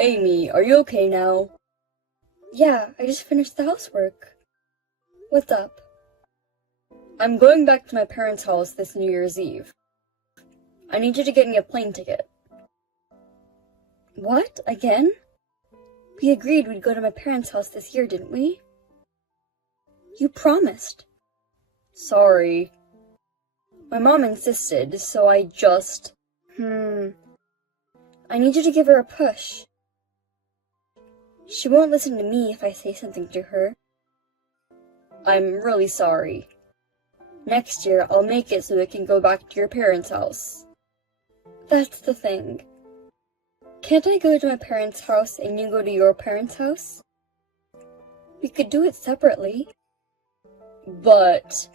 Amy, are you okay now? Yeah, I just finished the housework. What's up? I'm going back to my parents' house this New Year's Eve. I need you to get me a plane ticket. What? Again? We agreed we'd go to my parents' house this year, didn't we? You promised. Sorry. My mom insisted, so I just... I need you to give her a push. She won't listen to me if I say something to her. I'm really sorry. Next year, I'll make it so we can go back to your parents' house. That's the thing. Can't I go to my parents' house and you go to your parents' house? We could do it separately. But...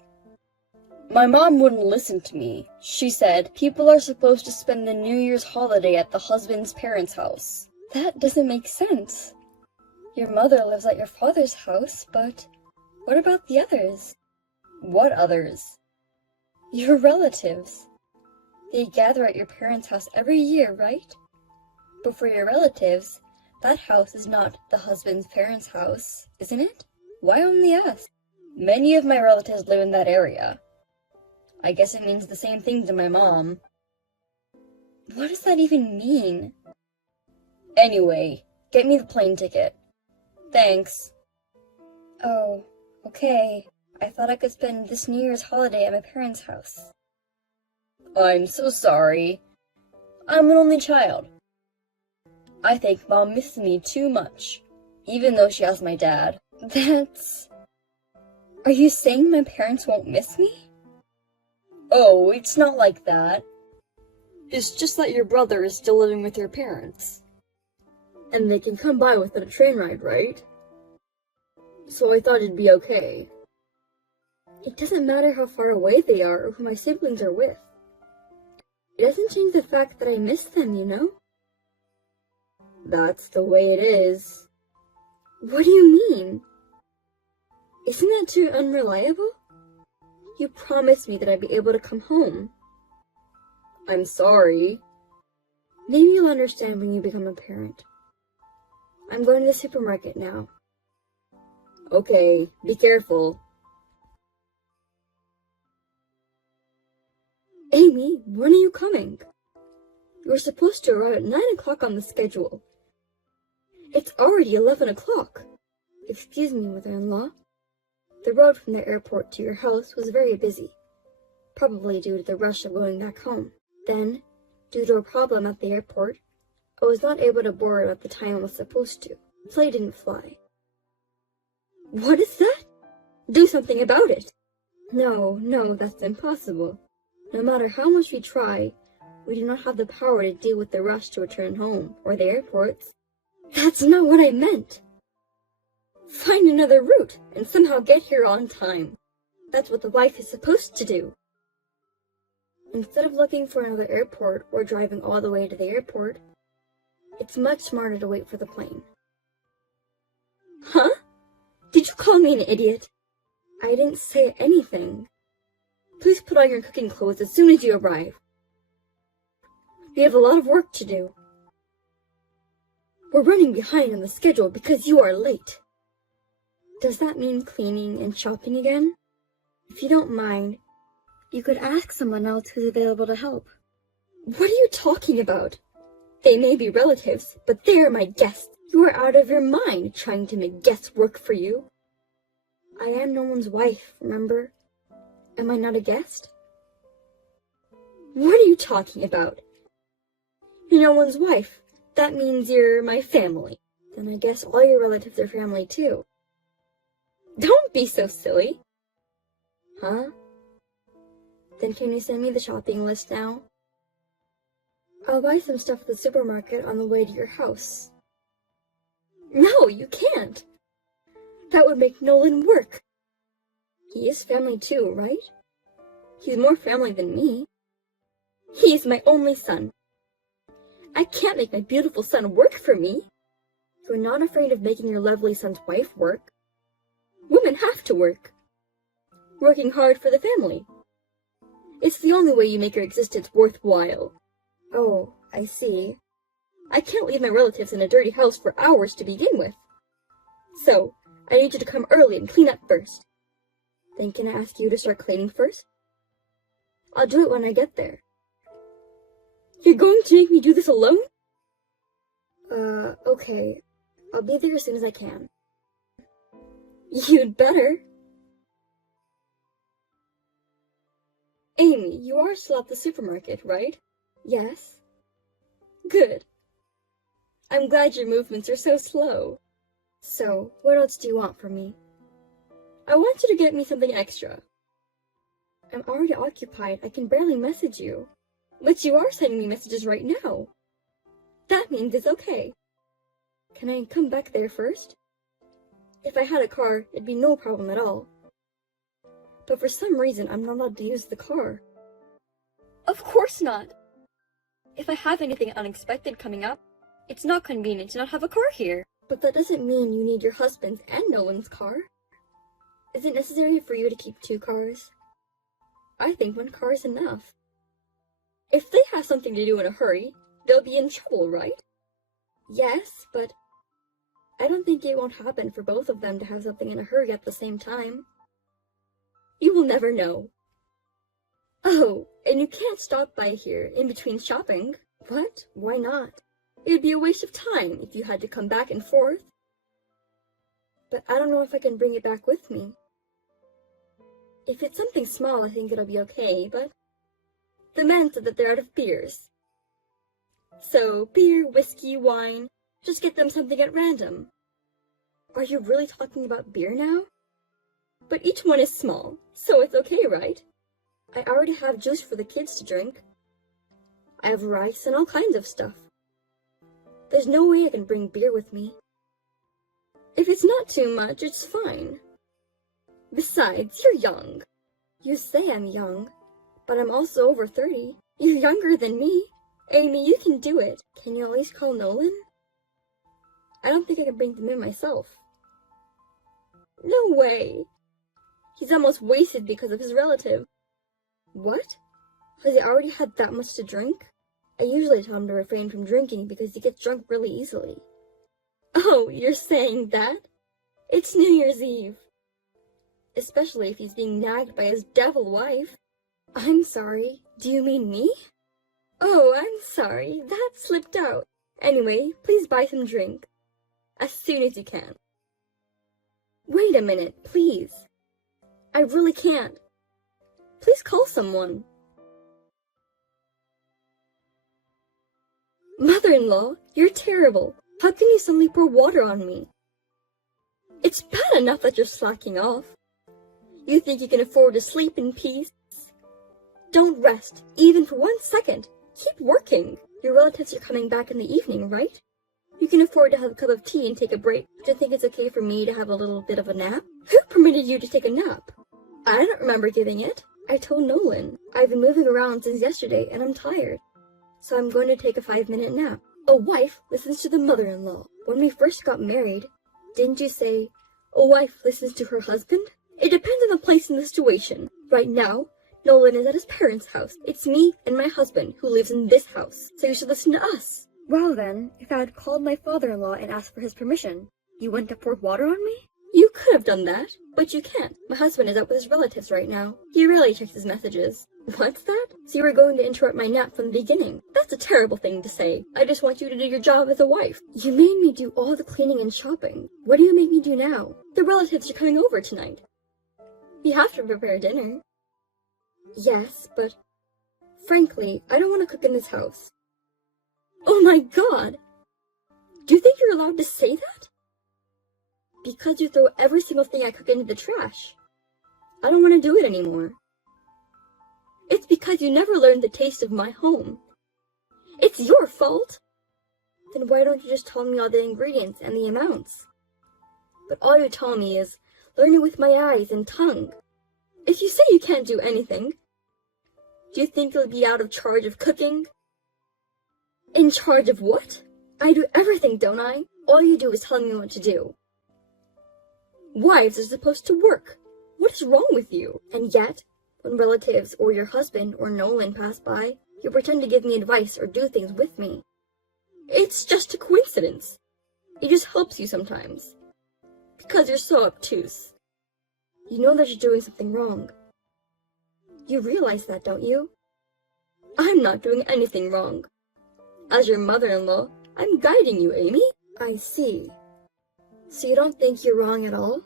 my mom wouldn't listen to me. She said people are supposed to spend the New Year's holiday at the husband's parents' house. That doesn't make sense. Your mother lives at your father's house, but what about the others? What others? Your relatives. They gather at your parents' house every year, right? But for your relatives, that house is not the husband's parents' house, isn't it? Why only us? Many of my relatives live in that area. I guess it means the same thing to my mom. What does that even mean? Anyway, get me the plane ticket. Thanks. Oh, okay. I thought I could spend this New Year's holiday at my parents' house. I'm so sorry. I'm an only child. I think Mom misses me too much, even though she has my dad. Are you saying my parents won't miss me? Oh, it's not like that. It's just that your brother is still living with your parents. And they can come by without a train ride, right? So I thought it'd be okay. It doesn't matter how far away they are or who my siblings are with. It doesn't change the fact that I miss them, you know? That's the way it is. What do you mean? Isn't that too unreliable? You promised me that I'd be able to come home. I'm sorry. Maybe you'll understand when you become a parent. I'm going to the supermarket now. Okay, be careful. Amy, when are you coming? You were supposed to arrive at 9 o'clock on the schedule. It's already 11 o'clock. Excuse me, mother-in-law. The road from the airport to your house was very busy, probably due to the rush of going back home. Then, due to a problem at the airport, I was not able to board at the time I was supposed to. The plane didn't fly. What is that? Do something about it. No, that's impossible. No matter how much we try, we do not have the power to deal with the rush to return home, or the airports. That's not what I meant. Find another route, and somehow get here on time. That's what the wife is supposed to do. Instead of looking for another airport or driving all the way to the airport, it's much smarter to wait for the plane. Huh? Did you call me an idiot? I didn't say anything. Please put on your cooking clothes as soon as you arrive. We have a lot of work to do. We're running behind on the schedule because you are late. Does that mean cleaning and shopping again? If you don't mind, you could ask someone else who's available to help. What are you talking about? They may be relatives, but they are my guests. You are out of your mind trying to make guests work for you. I am no one's wife, remember? Am I not a guest? What are you talking about? You're no one's wife. That means you're my family. Then I guess all your relatives are family too. Don't be so silly. Huh? Then can you send me the shopping list now? I'll buy some stuff at the supermarket on the way to your house. No, you can't. That would make Nolan work. He is family too, right? He's more family than me. He is my only son. I can't make my beautiful son work for me. You're not afraid of making your lovely son's wife work. Women have to work. Working hard for the family. It's the only way you make your existence worthwhile. Oh, I see. I can't leave my relatives in a dirty house for hours to begin with. So, I need you to come early and clean up first. Then can I ask you to start cleaning first? I'll do it when I get there. You're going to make me do this alone? Okay. I'll be there as soon as I can. You'd better. Amy, you are still at the supermarket, right? Yes. Good. I'm glad your movements are so slow. So, what else do you want from me? I want you to get me something extra. I'm already occupied. I can barely message you. But you are sending me messages right now. That means it's okay. Can I come back there first? If I had a car, it'd be no problem at all. But for some reason, I'm not allowed to use the car. Of course not! If I have anything unexpected coming up, it's not convenient to not have a car here. But that doesn't mean you need your husband's and Nolan's car. Is it necessary for you to keep 2 cars? I think 1 car is enough. If they have something to do in a hurry, they'll be in trouble, right? Yes, but I don't think it won't happen for both of them to have something in a hurry at the same time. You will never know. Oh, and you can't stop by here in between shopping. What? Why not? It would be a waste of time if you had to come back and forth. But I don't know if I can bring it back with me. If it's something small, I think it'll be okay, but the men said that they're out of beers. So, beer, whiskey, wine, just get them something at random. Are you really talking about beer now? But each one is small, so it's okay, right? I already have juice for the kids to drink. I have rice and all kinds of stuff. There's no way I can bring beer with me. If it's not too much, it's fine. Besides, you're young. You say I'm young, but I'm also over 30. You're younger than me. Amy, you can do it. Can you at least call Nolan? I don't think I can bring them in myself. No way. He's almost wasted because of his relative. What? Has he already had that much to drink? I usually tell him to refrain from drinking because he gets drunk really easily. Oh, you're saying that? It's New Year's Eve. Especially if he's being nagged by his devil wife. I'm sorry. Do you mean me? Oh, I'm sorry. That slipped out. Anyway, please buy some drink. As soon as you can. Wait a minute, please. I really can't. Please call someone. Mother-in-law, you're terrible. How can you suddenly pour water on me? It's bad enough that you're slacking off. You think you can afford to sleep in peace? Don't rest, even for 1 second. Keep working. Your relatives are coming back in the evening, right? You can afford to have a cup of tea and take a break. Do you think it's okay for me to have a little bit of a nap? Who permitted you to take a nap? I don't remember giving it. I told Nolan. I've been moving around since yesterday and I'm tired. So I'm going to take a 5-minute nap. A wife listens to the mother-in-law. When we first got married, didn't you say, a wife listens to her husband? It depends on the place and the situation. Right now, Nolan is at his parents' house. It's me and my husband who lives in this house, so you should listen to us. Well then, if I had called my father-in-law and asked for his permission, you wouldn't have poured water on me? You could have done that, but you can't. My husband is out with his relatives right now. He rarely checks his messages. What's that? So you were going to interrupt my nap from the beginning. That's a terrible thing to say. I just want you to do your job as a wife. You made me do all the cleaning and shopping. What do you make me do now? The relatives are coming over tonight. You have to prepare dinner. Yes, but frankly, I don't want to cook in this house. Oh my god! Do you think you're allowed to say that? Because you throw every single thing I cook into the trash. I don't want to do it anymore. It's because you never learned the taste of my home. It's your fault. Then why don't you just tell me all the ingredients and the amounts? But all you tell me is, learn it with my eyes and tongue. If you say you can't do anything, do you think you'll be out of charge of cooking? In charge of what? I do everything, don't I? All you do is tell me what to do. Wives are supposed to work. What is wrong with you? And yet, when relatives or your husband or Nolan pass by, you pretend to give me advice or do things with me. It's just a coincidence. It just helps you sometimes. Because you're so obtuse. You know that you're doing something wrong. You realize that, don't you? I'm not doing anything wrong. As your mother-in-law, I'm guiding you, Amy. I see. So you don't think you're wrong at all?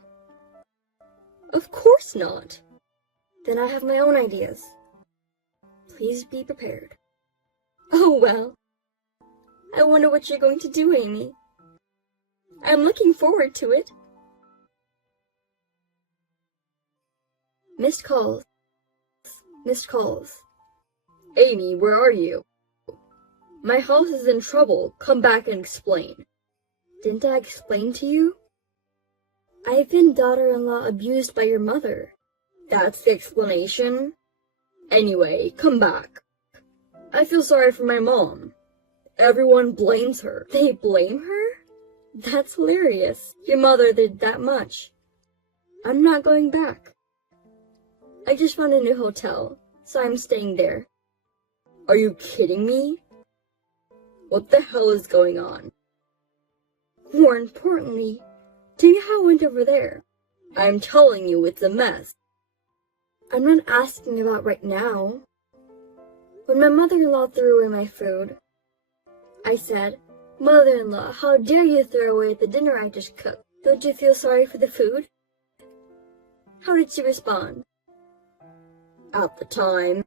Of course not. Then I have my own ideas. Please be prepared. Oh well. I wonder what you're going to do, Amy. I'm looking forward to it. Missed calls. Missed calls. Amy, where are you? My house is in trouble. Come back and explain. Didn't I explain to you? I've been daughter-in-law abused by your mother. That's the explanation? Anyway, come back. I feel sorry for my mom. Everyone blames her. They blame her? That's hilarious. Your mother did that much. I'm not going back. I just found a new hotel, so I'm staying there. Are you kidding me? What the hell is going on? More importantly, do you know how it went over there? I'm telling you, it's a mess. I'm not asking about right now. When my mother-in-law threw away my food, I said, "Mother-in-law, how dare you throw away the dinner I just cooked? Don't you feel sorry for the food?" How did she respond? At the time,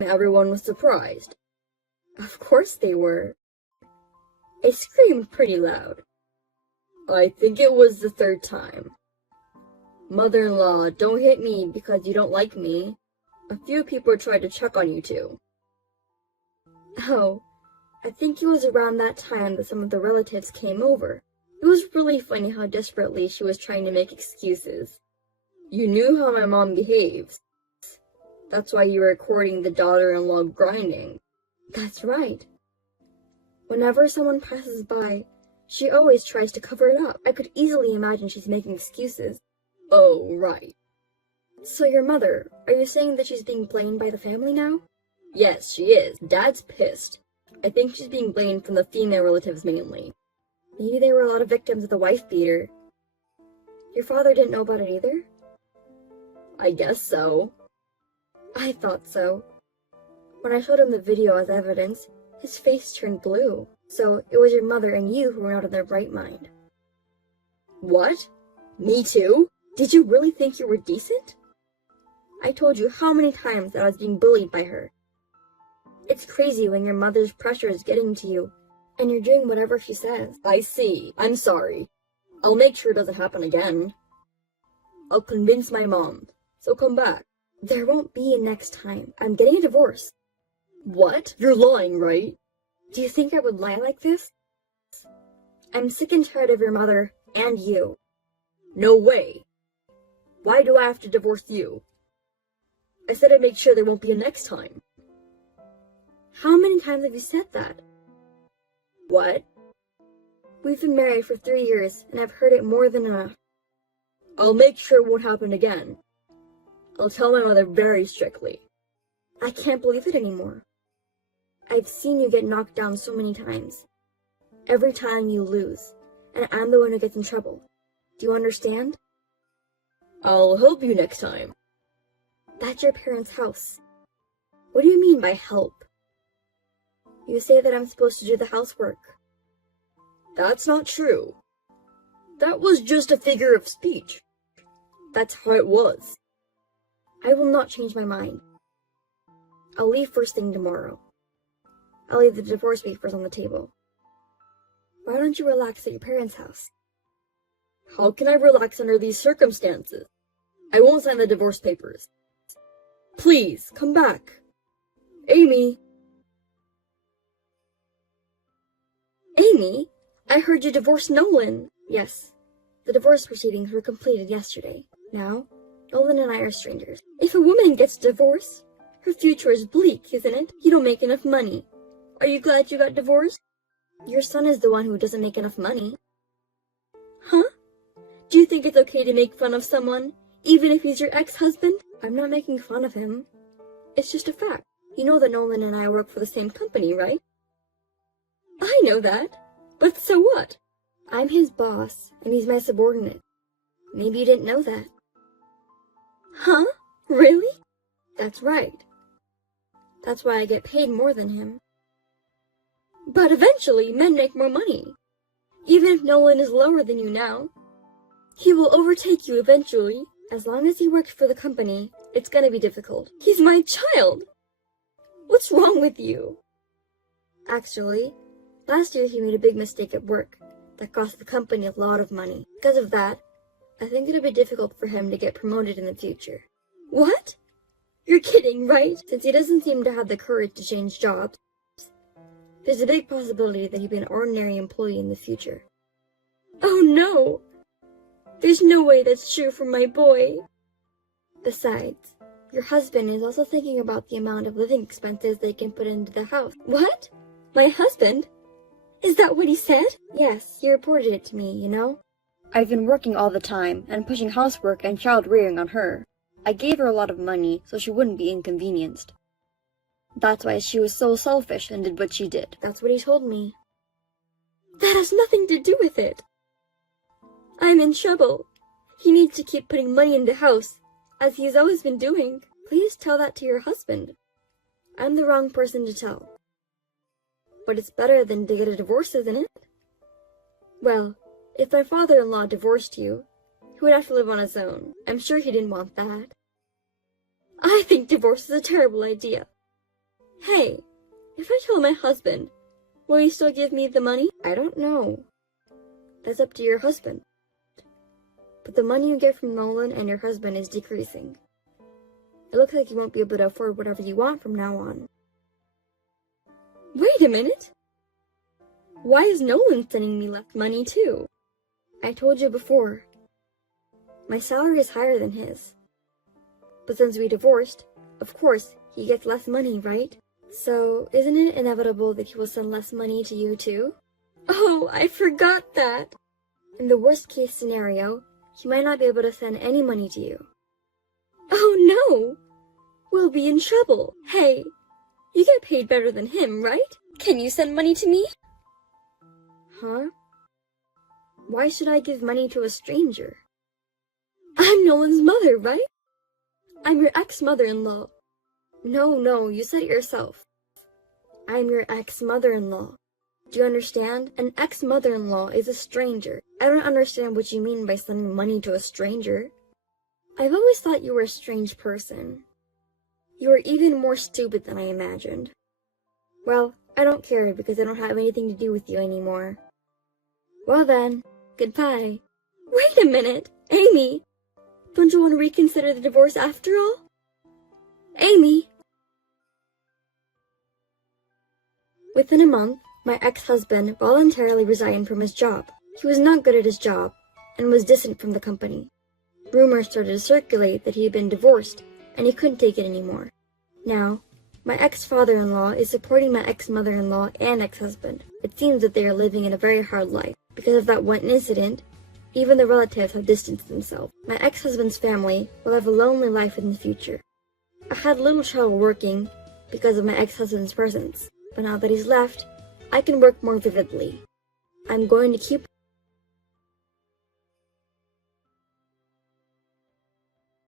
everyone was surprised. Of course they were. I screamed pretty loud. I think it was the third time. Mother-in-law, don't hit me because you don't like me. A few people tried to check on you too. Oh, I think it was around that time that some of the relatives came over. It was really funny how desperately she was trying to make excuses. You knew how my mom behaves. That's why you were recording the daughter-in-law grinding. That's right. Whenever someone passes by, she always tries to cover it up. I could easily imagine she's making excuses. Oh, right. So your mother, are you saying that she's being blamed by the family now? Yes, she is. Dad's pissed. I think she's being blamed from the female relatives mainly. Maybe there were a lot of victims of the wife beater. Your father didn't know about it either? I guess so. I thought so. When I showed him the video as evidence, his face turned blue. So it was your mother and you who were not in their right mind. What? Me too? Did you really think you were decent? I told you how many times that I was being bullied by her. It's crazy when your mother's pressure is getting to you, and you're doing whatever she says. I see. I'm sorry. I'll make sure it doesn't happen again. I'll convince my mom, so come back. There won't be a next time. I'm getting a divorce. What? You're lying, right? Do you think I would lie like this? I'm sick and tired of your mother and you. No way. Why do I have to divorce you? I said I'd make sure there won't be a next time. How many times have you said that? What? We've been married for 3 years, and I've heard it more than enough. I'll make sure it won't happen again. I'll tell my mother very strictly. I can't believe it anymore. I've seen you get knocked down so many times. Every time you lose, and I'm the one who gets in trouble. Do you understand? I'll help you next time. That's your parents' house. What do you mean by help? You say that I'm supposed to do the housework. That's not true. That was just a figure of speech. That's how it was. I will not change my mind. I'll leave first thing tomorrow. I'll leave the divorce papers on the table. Why don't you relax at your parents' house? How can I relax under these circumstances? I won't sign the divorce papers. Please, come back. Amy. Amy? I heard you divorced Nolan. Yes, the divorce proceedings were completed yesterday. Now, Nolan and I are strangers. If a woman gets divorced, her future is bleak, isn't it? You don't make enough money. Are you glad you got divorced? Your son is the one who doesn't make enough money. Huh? Do you think it's okay to make fun of someone, even if he's your ex-husband? I'm not making fun of him. It's just a fact. You know that Nolan and I work for the same company, right? I know that. But so what? I'm his boss, and he's my subordinate. Maybe you didn't know that. Huh? Really? That's right. That's why I get paid more than him. But eventually, men make more money. Even if Nolan is lower than you now, he will overtake you eventually. As long as he works for the company, it's gonna be difficult. He's my child! What's wrong with you? Actually, last year he made a big mistake at work that cost the company a lot of money. Because of that, I think it'll be difficult for him to get promoted in the future. What? You're kidding, right? Since he doesn't seem to have the courage to change jobs, there's a big possibility that he'll be an ordinary employee in the future. Oh no! There's no way that's true for my boy. Besides, your husband is also thinking about the amount of living expenses they can put into the house. What? My husband? Is that what he said? Yes, he reported it to me, you know. I've been working all the time and pushing housework and child rearing on her. I gave her a lot of money so she wouldn't be inconvenienced. That's why she was so selfish and did what she did. That's what he told me. That has nothing to do with it. I'm in trouble. He needs to keep putting money in the house, as he's always been doing. Please tell that to your husband. I'm the wrong person to tell. But it's better than to get a divorce, isn't it? Well, if my father-in-law divorced you, he would have to live on his own. I'm sure he didn't want that. I think divorce is a terrible idea. Hey, if I tell my husband, will he still give me the money? I don't know. That's up to your husband. But the money you get from Nolan and your husband is decreasing. It looks like you won't be able to afford whatever you want from now on. Wait a minute! Why is Nolan sending me less money too? I told you before. My salary is higher than his. But since we divorced, of course, he gets less money, right? So, isn't it inevitable that he will send less money to you too? Oh, I forgot that! In the worst case scenario, he might not be able to send any money to you. Oh no! We'll be in trouble. Hey, you get paid better than him, right? Can you send money to me? Huh? Why should I give money to a stranger? I'm Nolan's mother, right? I'm your ex-mother-in-law. No, you said it yourself. I'm your ex-mother-in-law. Do you understand? An ex-mother-in-law is a stranger. I don't understand what you mean by sending money to a stranger. I've always thought you were a strange person. You are even more stupid than I imagined. Well, I don't care because I don't have anything to do with you anymore. Well then, goodbye. Wait a minute, Amy! Don't you want to reconsider the divorce after all? Amy! Within a month, my ex-husband voluntarily resigned from his job. He was not good at his job, and was distant from the company. Rumors started to circulate that he had been divorced, and he couldn't take it anymore. Now, my ex-father-in-law is supporting my ex-mother-in-law and ex-husband. It seems that they are living in a very hard life. Because of that one incident, even the relatives have distanced themselves. My ex-husband's family will have a lonely life in the future. I had little trouble working because of my ex-husband's presence, but now that he's left, I can work more vividly. I'm going to keep